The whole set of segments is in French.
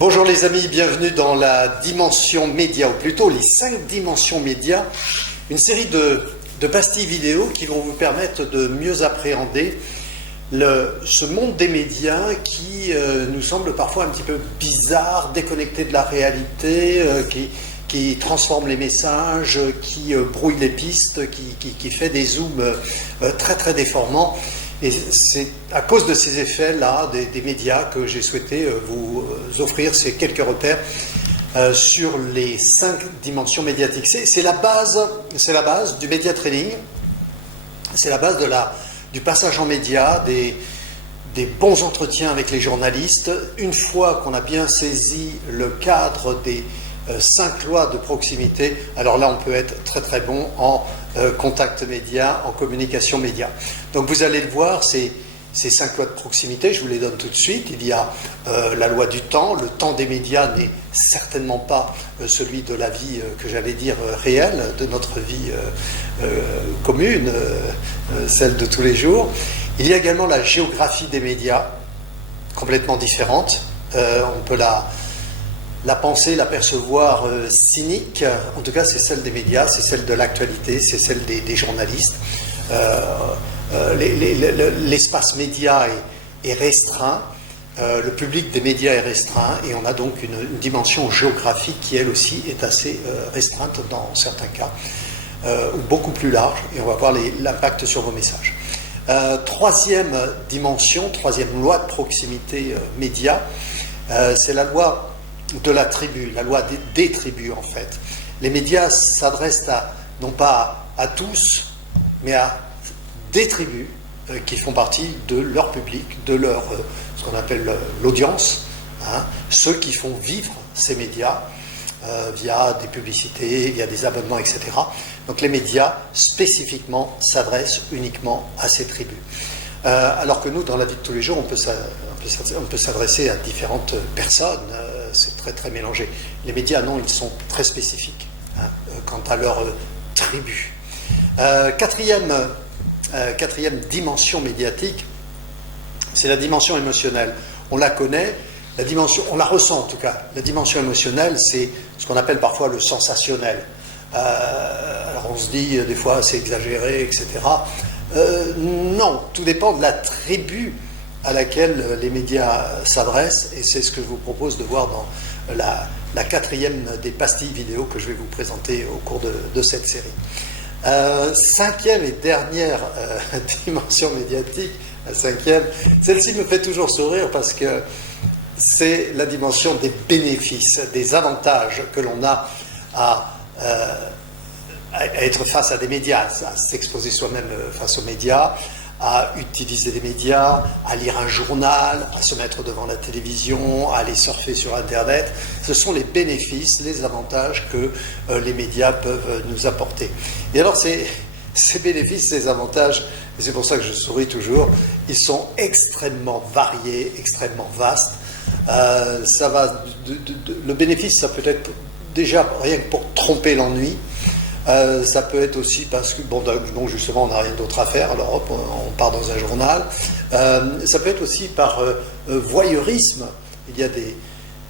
Bonjour les amis, bienvenue dans la dimension média, ou plutôt les 5 dimensions médias, une série de pastilles vidéo qui vont vous permettre de mieux appréhender ce monde des médias qui nous semble parfois un petit peu bizarre, déconnecté de la réalité, qui transforme les messages, qui brouille les pistes, qui fait des zooms très très déformants. Et c'est à cause de ces effets-là des médias que j'ai souhaité vous offrir ces quelques repères sur les 5 dimensions médiatiques. C'est la base du média training, c'est la base du passage en médias, des bons entretiens avec les journalistes. Une fois qu'on a bien saisi le cadre des 5 lois de proximité, alors là on peut être très très bon en contact média, en communication média. Donc vous allez le voir, ces 5 lois de proximité, je vous les donne tout de suite. Il y a la loi du temps. Le temps des médias n'est certainement pas celui de la vie que j'allais dire réelle, de notre vie commune, celle de tous les jours. Il y a également la géographie des médias, complètement différente. On peut la penser, la percevoir cynique. En tout cas, c'est celle des médias, c'est celle de l'actualité, c'est celle des journalistes. L'espace média est restreint, le public des médias est restreint, et on a donc une dimension géographique qui, elle aussi, est assez restreinte dans certains cas, ou beaucoup plus large, et on va voir l'impact sur vos messages. Troisième dimension, troisième loi de proximité média, c'est la loi de la tribu, la loi des tribus en fait. Les médias s'adressent non pas à tous, mais à des tribus qui font partie de leur public, de ce qu'on appelle l'audience, ceux qui font vivre ces médias via des publicités, via des abonnements, etc. Donc les médias spécifiquement s'adressent uniquement à ces tribus. Alors que nous, dans la vie de tous les jours, on peut s'adresser à différentes personnes, c'est très très mélangé. Les médias, non, ils sont très spécifiques quant à leur tribu. Quatrième dimension médiatique, c'est la dimension émotionnelle. On la connaît, on la ressent en tout cas. La dimension émotionnelle, c'est ce qu'on appelle parfois le sensationnel. Alors on se dit des fois c'est exagéré, etc. Non, tout dépend de la tribu à laquelle les médias s'adressent, et c'est ce que je vous propose de voir dans la 4e des pastilles vidéo que je vais vous présenter au cours de cette série. 5e et dernière dimension médiatique, la 5e, celle-ci me fait toujours sourire parce que c'est la dimension des bénéfices, des avantages que l'on a à être face à des médias, à s'exposer soi-même face aux médias, à utiliser des médias, à lire un journal, à se mettre devant la télévision, à aller surfer sur Internet. Ce sont les bénéfices, les avantages que les médias peuvent nous apporter. Et alors ces bénéfices, ces avantages, et c'est pour ça que je souris toujours, ils sont extrêmement variés, extrêmement vastes. Le bénéfice, ça peut être déjà rien que pour tromper l'ennui. Ça peut être aussi parce que, bon justement, on n'a rien d'autre à faire, alors hop, on part dans un journal. Ça peut être aussi par voyeurisme. Il y a des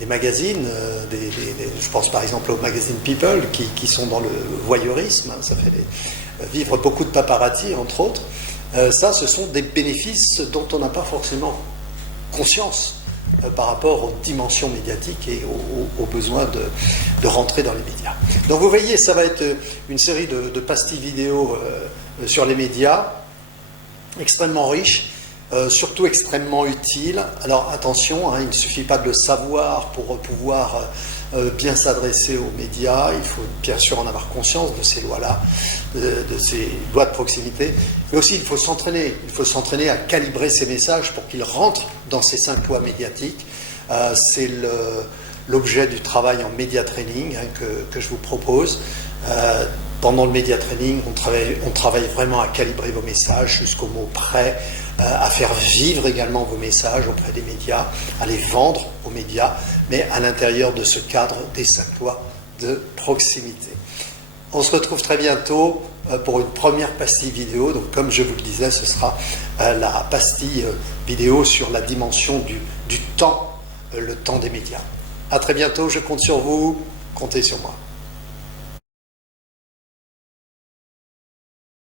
magazines, je pense par exemple au magazine People, qui sont dans le voyeurisme. Ça fait vivre beaucoup de paparazzi, entre autres. Ça, ce sont des bénéfices dont on n'a pas forcément conscience par rapport aux dimensions médiatiques et aux besoins de rentrer dans les médias. Donc vous voyez, ça va être une série de pastilles vidéo sur les médias, extrêmement riches, surtout extrêmement utiles. Alors attention, il ne suffit pas de le savoir pour pouvoir bien s'adresser aux médias, il faut bien sûr en avoir conscience de ces lois-là, de ces lois de proximité, mais aussi il faut s'entraîner à calibrer ces messages pour qu'ils rentrent dans ces 5 lois médiatiques. C'est l'objet du travail en média training que je vous propose. Pendant le média training, on travaille vraiment à calibrer vos messages jusqu'au mot près, à faire vivre également vos messages auprès des médias, à les vendre aux médias, mais à l'intérieur de ce cadre des 5 lois de proximité. On se retrouve très bientôt pour une première pastille vidéo. Donc, comme je vous le disais, ce sera la pastille vidéo sur la dimension du temps, le temps des médias. À très bientôt, je compte sur vous, comptez sur moi.